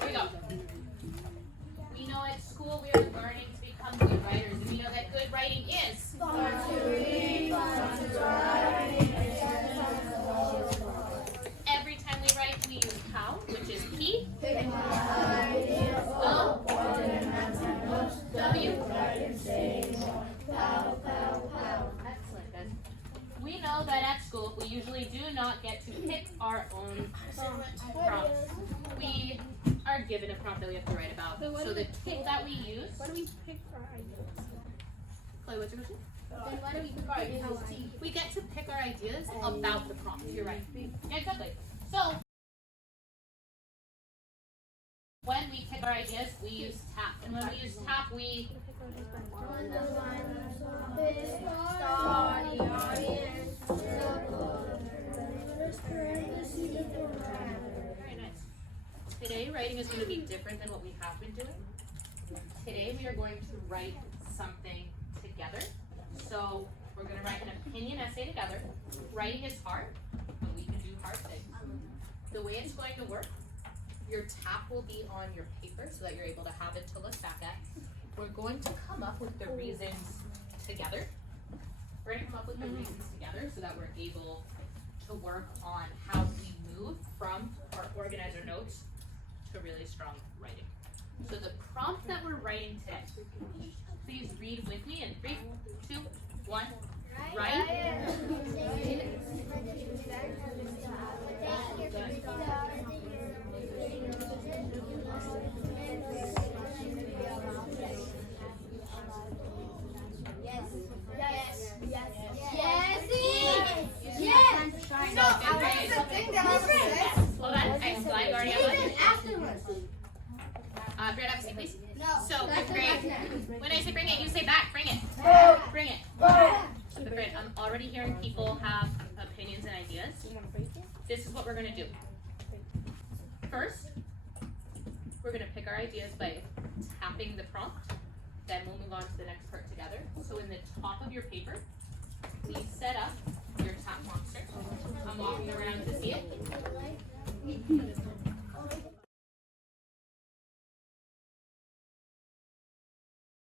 Here we go. We know at school we are learning to become good writers, and we know that good writing is Learn to read, learn to write. Every time we write, we use POW, which is P, Pick my ideas, O, organize my notes, W. write and say more. Pow, pow, pow. Excellent, guys. We know that at school we usually do not get to pick our own prompts. We are given a prompt that we have to write about. So the tool that we use. What do we pick for our ideas? Chloe, what's your question? Then why do we pick our ideas? We get to pick our ideas about the prompt. You're right. Yeah, exactly. So when we pick our ideas, we use TAPP. And when we use TAPP, we very nice. Today, writing is going to be different than what we have been doing. Today, we are going to write something together. So we're going to write an opinion essay together. Writing is hard, but we can do hard things. The way it's going to work, your TAPP will be on your paper so that you're able to have it to look back at. We're going to come up with the reasons together. We're going to come up with the reasons together so that we're able to work on how we move from our organizer notes to really strong writing. So the prompt that we're writing today, please read with me in 3, 2, 1. Write. Hold on, I'm glad you already have one. Brad, have a seat, please. So, fifth grade, when I say bring it, you say back, bring it. Bring it. Fifth grade, I'm already hearing people have opinions and ideas. This is what we're going to do. First, we're going to pick our ideas by tapping the prompt. Then we'll move on to the next part together. So in the top of your paper, please set up your TAPP monster. I'm walking around to see it.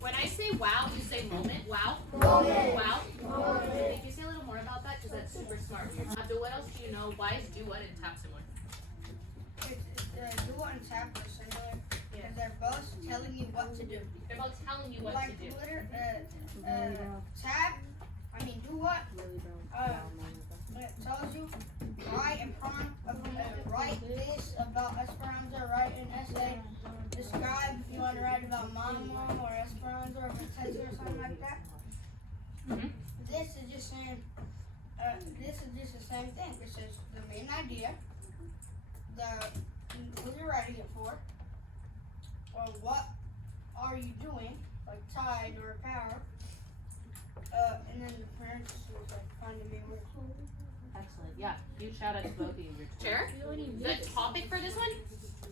When I say wow, you say moment. Wow. Moment. Wow. Could you say a little more about that? Because that's super smart. Abdul, what else do you know? Why is do what and tap similar? Do what and tap are similar because they're both telling you what to do. They're both telling you what to do. Tap, do what? It tells you write and prompt. Write this about Esperanza. Write an essay. Describe if you want to write about mom or Esperanza or Fantasia or something like that. Mm-hmm. This is just saying. This is just the same thing. This is the main idea. Who you're writing it for, or what are you doing, like tide or power, and then the parentheses like finding me words. Excellent. Yeah. Huge shout out to both of you. Chair. The topic for this one: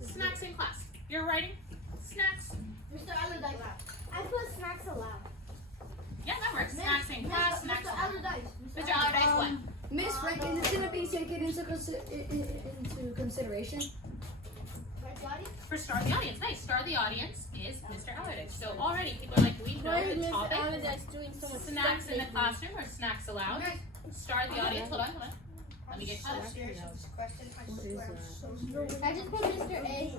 snacks in class. You're writing snacks. Mr. Allardyce. I put snacks allowed. Yeah, that works. Snacks in class. Snacks. Mr. Allardyce. Mr. Allardyce, what? Miss, right, is this going to be taken into consideration? For Star the Audience. Nice. Star the Audience is Mr. Allardyce. So already people are like, we know the topic. Snacks in the classroom or snacks allowed. Star the Audience. Hold on. Let me get I'm clear. serious with this question. I swear I'm so serious. I just put Mr. A.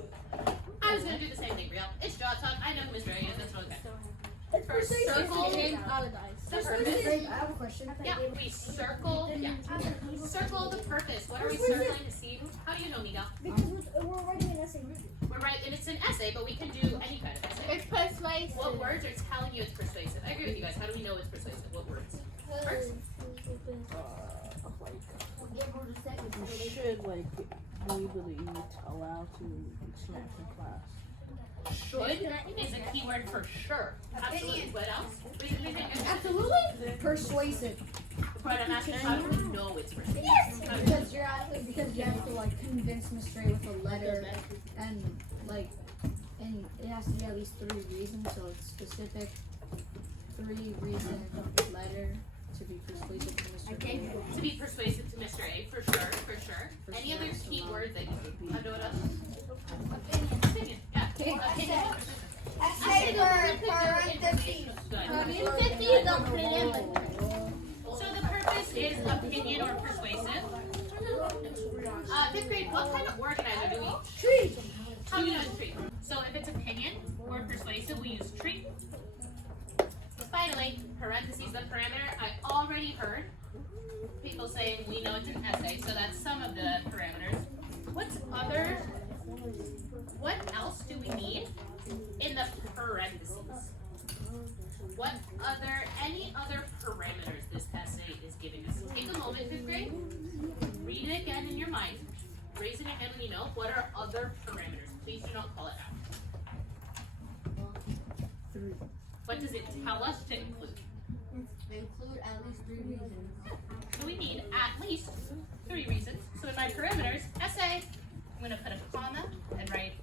I was going to do the same thing, Brielle. It's job talk. I know who Mr. A is. That's really good. For circle the purpose. I have a question. Yeah, we circle. Yeah. Circle the purpose. What are we circling to see? How do you know, Miguel? Because we're writing an essay. We're right, and it's an essay, but we can do any kind of essay. It's persuasive. What words are telling you it's persuasive? I agree with you guys. How do we know it's persuasive? What words? First? You should legally allow to snacks in class. Should is a key word for sure. Absolutely. What else? Absolutely. Persuasive. But I'm asking how do we know it's persuasive? Because you have to convince Mr. A with a letter and it has to be at least 3 reasons, so it's specific. 3 reason letter to be persuasive to Mr. A. To be persuasive to Mr. A, for sure. Any other key words that you know what else? Opinion. Essay for parentheses. Good. 50 is the prelim. So the purpose is opinion or persuasive. Fifth grade, what kind of organizer do we use? Tree. How do we use tree? So if it's opinion or persuasive, we use tree. Finally, parentheses, the parameter. I already heard people saying we know it's an essay, so that's some of the parameters. What else do we need in the parentheses? Any other parameters this essay is giving us? Take a moment, fifth grade, read it again in your mind, raise it again when you know. What are other parameters? Please do not call it out. 3. What does it tell us to include? Include at least 3 reasons. So we need at least 3 reasons. So in my parameters, essay, I'm going to put a comma and write,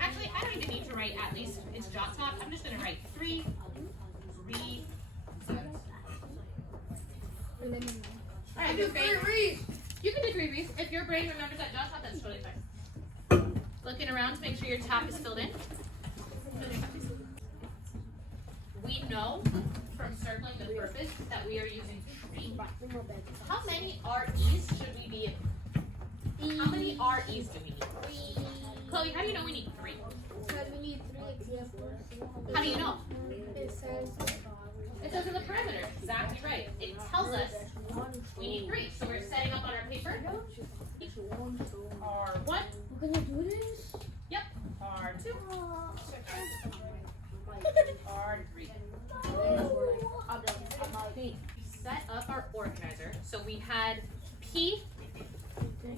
actually I don't even need to write at least, it's jot talk. I'm just going to write 3 reasons. Alright, fifth grade. You can do 3 reasons. If your brain remembers that jot talk, that's totally fine. Looking around to make sure your TAPP is filled in. We know from circling the purpose that we are using tree. How many REs should we be in? How many REs do we need? Chloe, how do you know we need 3? Because we need 3 examples. How do you know? It says It says in the parameter. Exactly right. It tells us we need 3. So we're setting up on our paper. R1. we're gonna do this. Yep. R2. R3. Set up our organizer. So we had P.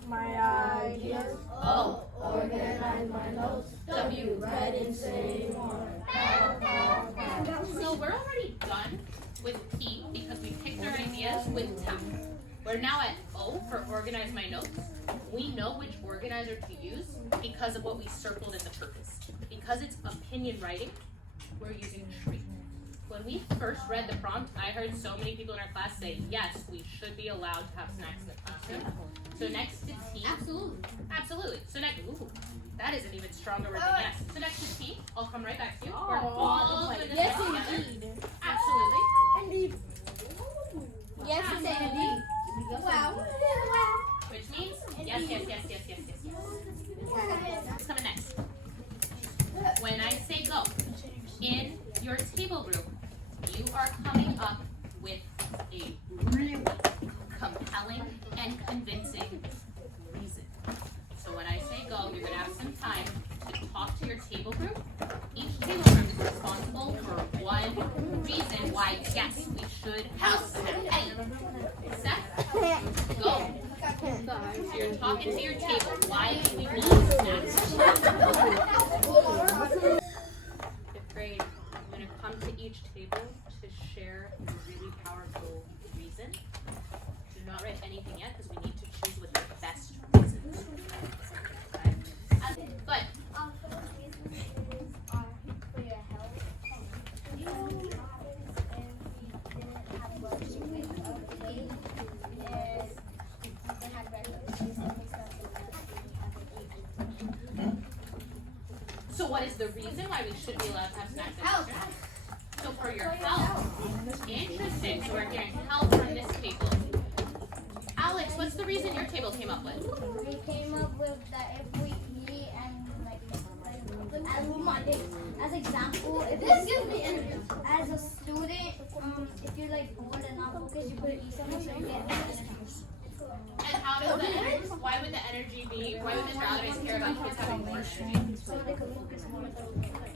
My ideas. O. Organize my notes. W. Write and say more. So we're already done with P because we picked our ideas with TAPP. We're now at O for organize my notes. We know which organizer to use because of what we circled in the purpose. Because it's opinion writing, we're using tree. When we first read the prompt, I heard so many people in our class say, yes, we should be allowed to have snacks in the classroom. So next to T. Absolutely. Absolutely. So next, ooh, that is an even stronger word than yes. So next to T, I'll come right back to you. We're all doing this Yes, together. indeed. Absolutely. Indeed. Yes, indeed. Wow. Which means yes, yes, yes, yes, yes, yes, yes. What's coming next? When I say go, in your table group, you are coming up with a really compelling and convincing reason. So when I say go, you're going to have some time to talk to your table group. Each table group is responsible for one reason why, yes, we should have snacks. Set, go. So you're talking to your table. Why do we need snacks? Fifth grade, I'm going to come to each table to share a really powerful reason. Do not write anything yet because we need to choose what the best reason is. Okay? But Those reasons are for your health. You know what happens if we didn't have lunch with our kids and they had breakfast and stuff so what is the reason why we should be allowed to have snacks? Health. So for your health. Interesting. So we're hearing health from this table. Alex, what's the reason your table came up with? We came up with that if we eat and as example, if this gives me energy. As a student, if you're like bored and not focused, you could eat something so you get energy. And how does the energy, why would the energy be, why would Mr. Allardyce care about kids having more energy? So they could focus more.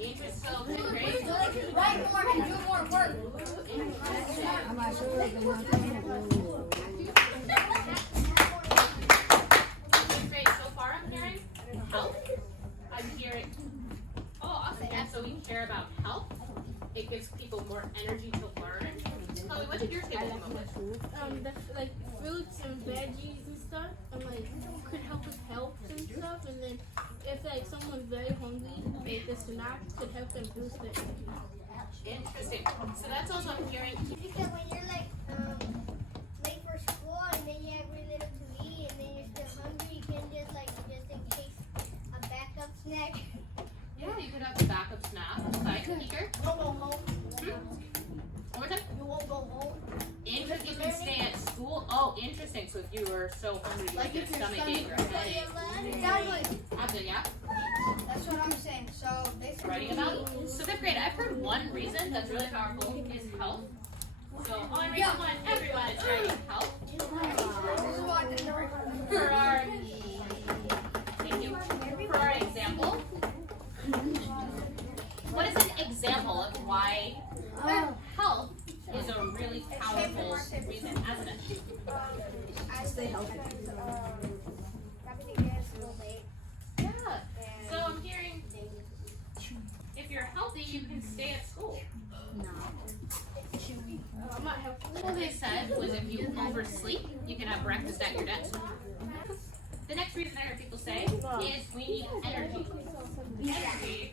Interesting. So fifth grade. So they can write more and do more work. I'm not sure if they want to. Fifth grade. So far I'm hearing health. I'm hearing, oh awesome. And so we care about health. It gives people more energy to learn. Chloe, what did your table come up with? That's like fruits and veggies and stuff, and like could help with health and stuff. And then if like someone's very hungry, like the snack could help them boost their energy. Interesting. So that's also I'm hearing. Because when you're like late for school and then you have really little to eat and then you're still hungry, you can just in case a backup snack. Yeah, you could you're so hungry, you Like get if a your stomach stomach ache or a headache. Exactly. Yeah. That's what I'm saying. So basically, Writing about. So fifth grade, I've heard one reason that's really powerful is health. So on reason one, everyone is writing health. this is what I did. For our, thank you. For our example, what is an example of why health is a really powerful reason, isn't it? Stay healthy. Yeah. So I'm hearing if you're healthy, you can stay at school. What they said was if you oversleep, you can have breakfast at your desk. The next reason I heard people say is we need energy. Energy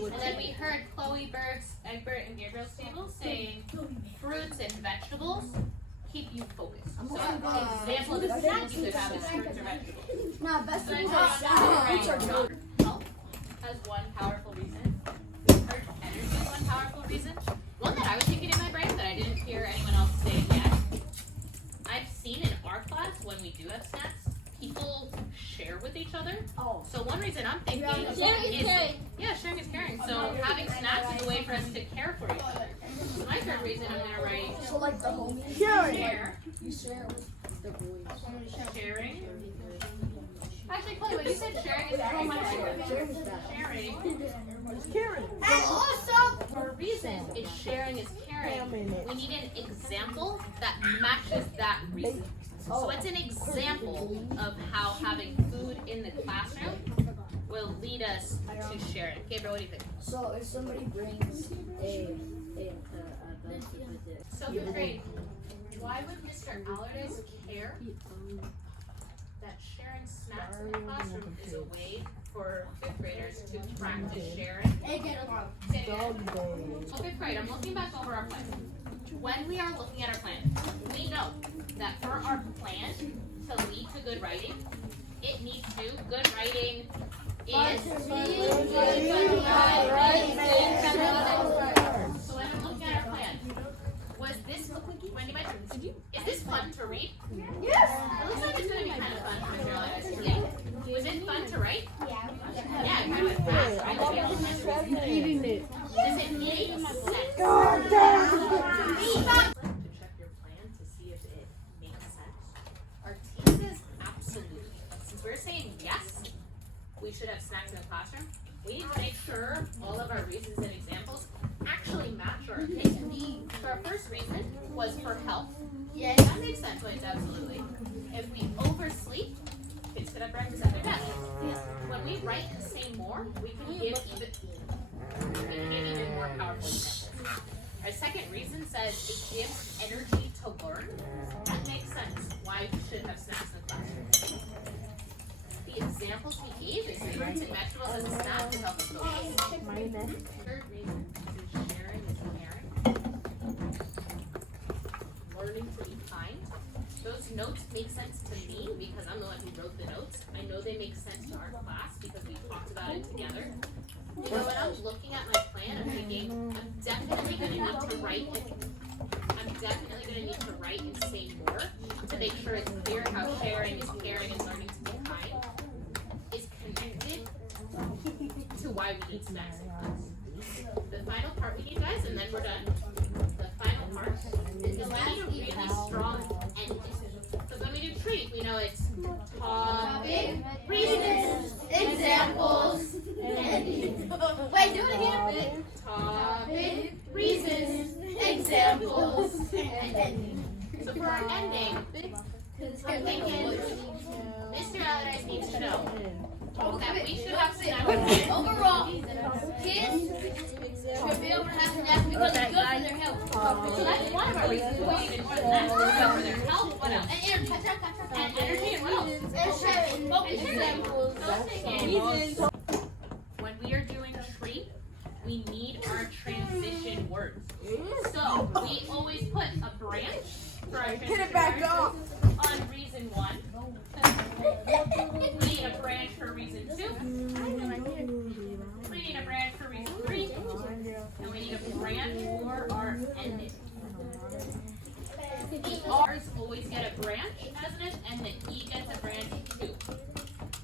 and then we heard Chloe, Berg's, Egbert, and Gabriel's table saying fruits and vegetables keep you focused. So an example of a snack you could have is fruits or vegetables. Nah, vegetables So are sad. health has one powerful reason. Or energy is one powerful reason. One that I was thinking in my brain that I didn't hear anyone else say yet. I've seen in our class when we do have snacks, people share with each other. Oh. So one reason I'm thinking Sharing is caring. Yeah, sharing is caring. So having snacks is a way for us to care for each other. So my third reason I'm gonna write So like the homies. share. You share with the boys. Sharing. Actually, Chloe, when you said sharing is caring, Sharing is bad. sharing. And also, For a reason, if sharing is caring, we need an example that matches that reason. So what's an example of how having food in the classroom will lead us to sharing? Gabriel, what do you think? So if somebody brings a benefit with it. So fifth grade, why would Mr. Allardyce care that sharing snacks in the classroom is a way for fifth graders to practice sharing? So fifth grade, I'm looking back over our plan. When we are looking at our plan, we know that for our plan to lead to good writing, it needs to, good writing is. So when I'm looking at our plan, was this, Wendy, my turn. Is this fun to read? yes. It looks like it's going to be kind of fun for Mr. Allardyce to read. Was it fun to write? Yeah, it kind of went fast, right? Does it make sense? To check your plan to see if it makes sense. Our team says absolutely. Since we're saying yes, we should have snacks in the classroom, we need to make sure all of our reasons and examples actually match our opinion. So our first reason was for health. Yeah, that makes sense, Wait, absolutely. If we oversleep, kids could have breakfast at their desk. When we write and say more, we can give even more powerful examples. Our second reason says it gives energy to learn. That makes sense why we should have snacks in the classroom. The examples we gave is fruits and vegetables as a snack to help us focus. Third reason is sharing is caring. Learning to be kind. Those notes make sense to me because I'm the one who wrote the notes. I know they make sense to our class because we talked about it together. So when I'm looking at my plan, I'm thinking I'm definitely going to need to write. I'm definitely going to need to write and say more to make sure it's clear how sharing is caring and learning to be kind is connected to why we need snacks in class. The final part we need, guys, and then we're done. The final part is we need a really strong ending. Because when we do treat, we know it's topic, reasons, examples, ending. Wait, do it again. Topic, reasons, examples, and ending. So for our ending, I'm thinking Mr. Allardyce needs to know that we should have snacks. Overall, kids should be able to have snacks because it's good for their health. So that's one of our reasons we even want snacks. It's good for their health. What else? And energy and what else? When we are doing treat, we need our transition words. So we always put a branch for our transition words on reason 1. We need a branch for reason 2. We need a branch for reason 3. And we need a branch for our ending. The R's always get a branch, doesn't it? And the E gets a branch too.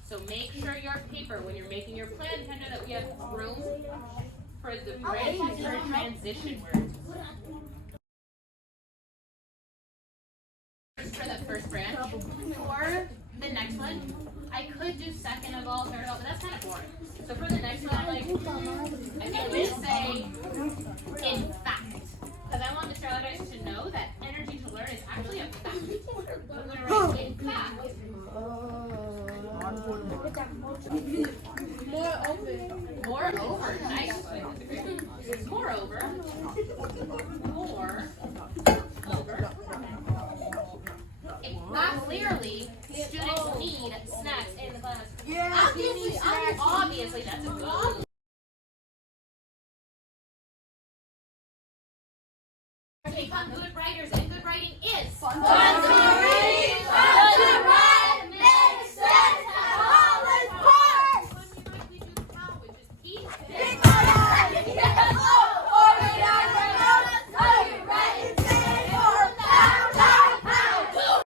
So make sure your paper, when you're making your plan, kind of that we have room for the branch or transition words. For the first branch. For the next one, I could do second of all, third of all, but that's kind of boring. So for the next one, I think I'm going to say in fact. Because I want the Charlottites to know that energy to learn is actually a fact. So I'm going to write in fact. Moreover, nice. Moreover, clearly, students need snacks in the class. Yeah, Obviously, that's a good. Become good writers and